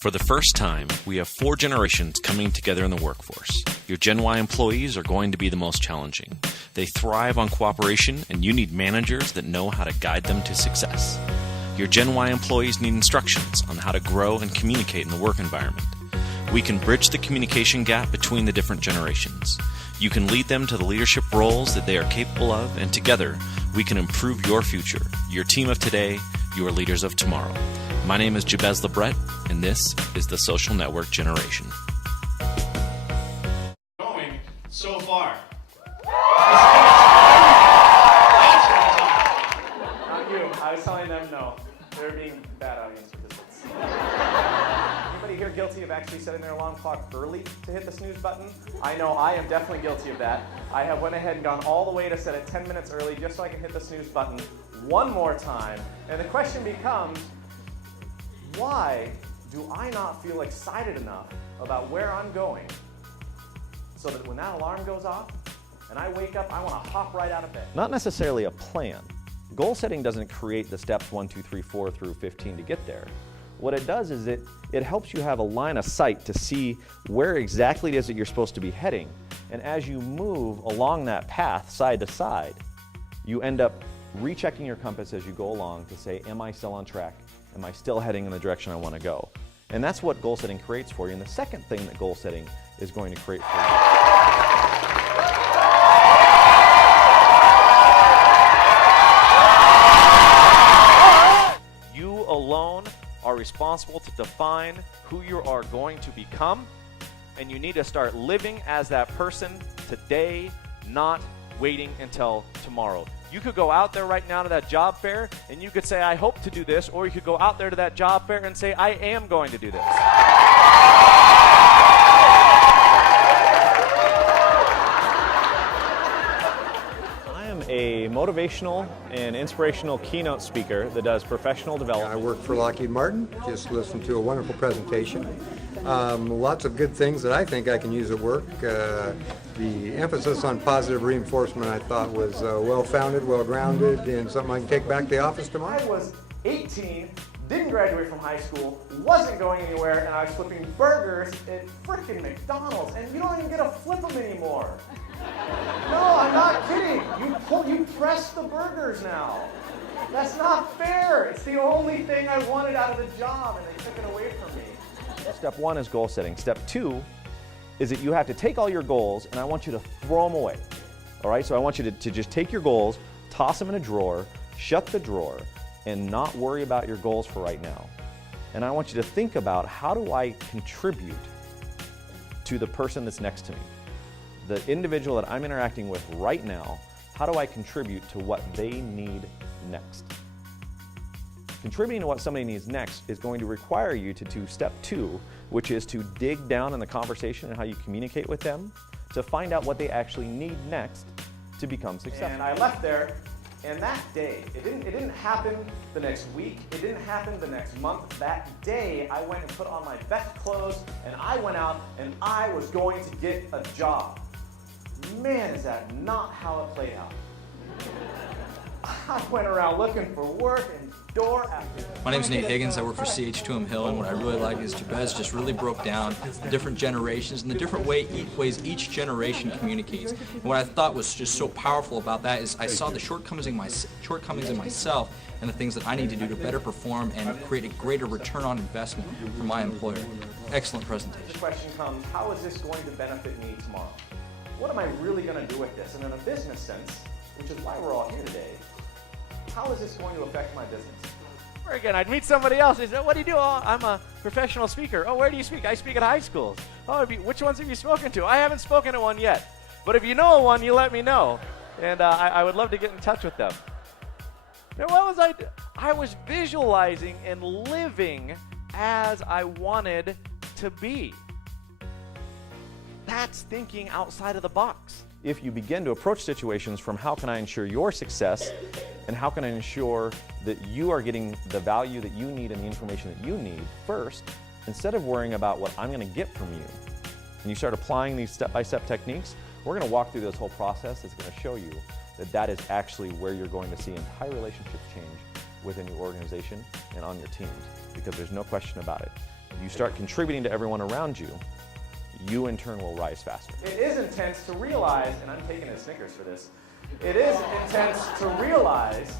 For the first time, we have 4 generations coming together in the workforce. Your Gen Y employees are going to be the most challenging. They thrive on cooperation, and you need managers that know how to guide them to success. Your Gen Y employees need instructions on how to grow and communicate in the work environment. We can bridge the communication gap between the different generations. You can lead them to the leadership roles that they are capable of, and together, we can improve your future, your team of today, your leaders of tomorrow. My name is Jabez LeBret, and this is the Social Network Generation. Going so far. Not you. I was telling them no. They're being bad audience participants. Anybody here guilty of actually setting their alarm clock early to hit the snooze button? I know I am definitely guilty of that. I have went ahead and gone all the way to set it 10 minutes early just so I can hit the snooze button one more time. And the question becomes, why do I not feel excited enough about where I'm going so that when that alarm goes off and I wake up, I want to hop right out of bed? Not necessarily a plan. Goal setting doesn't create the steps 1, 2, 3, 4 through 15 to get there. What it does is it helps you have a line of sight to see where exactly it is that you're supposed to be heading. And as you move along that path side to side, you end up rechecking your compass as you go along to say, am I still on track? Am I still heading in the direction I want to go? And that's what goal setting creates for you. And the second thing that goal setting is going to create for you. You alone are responsible to define who you are going to become, and you need to start living as that person today, not waiting until tomorrow. You could go out there right now to that job fair and you could say, I hope to do this, or you could go out there to that job fair and say, I am going to do this. I am a motivational and inspirational keynote speaker that does professional development. I work for Lockheed Martin, just listened to a wonderful presentation. Lots of good things that I think I can use at work. The emphasis on positive reinforcement I thought was well-founded, well-grounded, and something I can take back to the office tomorrow. I was 18, didn't graduate from high school, wasn't going anywhere, and I was flipping burgers at frickin' McDonald's, and you don't even get to flip them anymore. No, I'm not kidding. You press the burgers now. That's not fair. It's the only thing I wanted out of the job, and they took it away from me. Step 1 is goal setting. Step 2 is that you have to take all your goals and I want you to throw them away. All right, so I want you to just take your goals, toss them in a drawer, shut the drawer, and not worry about your goals for right now. And I want you to think about, how do I contribute to the person that's next to me? The individual that I'm interacting with right now, how do I contribute to what they need next? Contributing to what somebody needs next is going to require you to do step 2, which is to dig down in the conversation and how you communicate with them to find out what they actually need next to become successful. And I left there, and that day, it didn't happen the next week, it didn't happen the next month. That day, I went and put on my best clothes, and I went out, and I was going to get a job. Man, is that not how it played out. I went around looking for work, and door after door. My name is Nate Higgins. I work for CH2M Hill, and what I really like is Jabez just really broke down the different generations and the different ways each generation communicates. And what I thought was just so powerful about that is I saw the shortcomings in myself and the things that I need to do to better perform and create a greater return on investment for my employer. Excellent presentation. The question comes, how is this going to benefit me tomorrow? What am I really going to do with this? And in a business sense, which is why we're all here today, how is this going to affect my business? Or again, I'd meet somebody else. They say, what do you do? Oh, I'm a professional speaker. Oh, where do you speak? I speak at high schools. Oh, which ones have you spoken to? I haven't spoken to one yet. But if you know one, you let me know. And I would love to get in touch with them. And what was I doing? I was visualizing and living as I wanted to be. That's thinking outside of the box. If you begin to approach situations from how can I ensure your success and how can I ensure that you are getting the value that you need and the information that you need first, instead of worrying about what I'm going to get from you, and you start applying these step-by-step techniques, we're going to walk through this whole process that's going to show you that that is actually where you're going to see entire relationships change within your organization and on your teams, because there's no question about it. you start contributing to everyone around you, you in turn will rise faster. It is intense to realize, and I'm taking a Snickers for this, it is intense to realize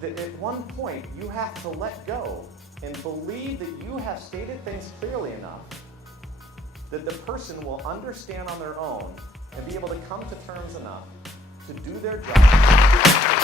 that at one point you have to let go and believe that you have stated things clearly enough that the person will understand on their own and be able to come to terms enough to do their job.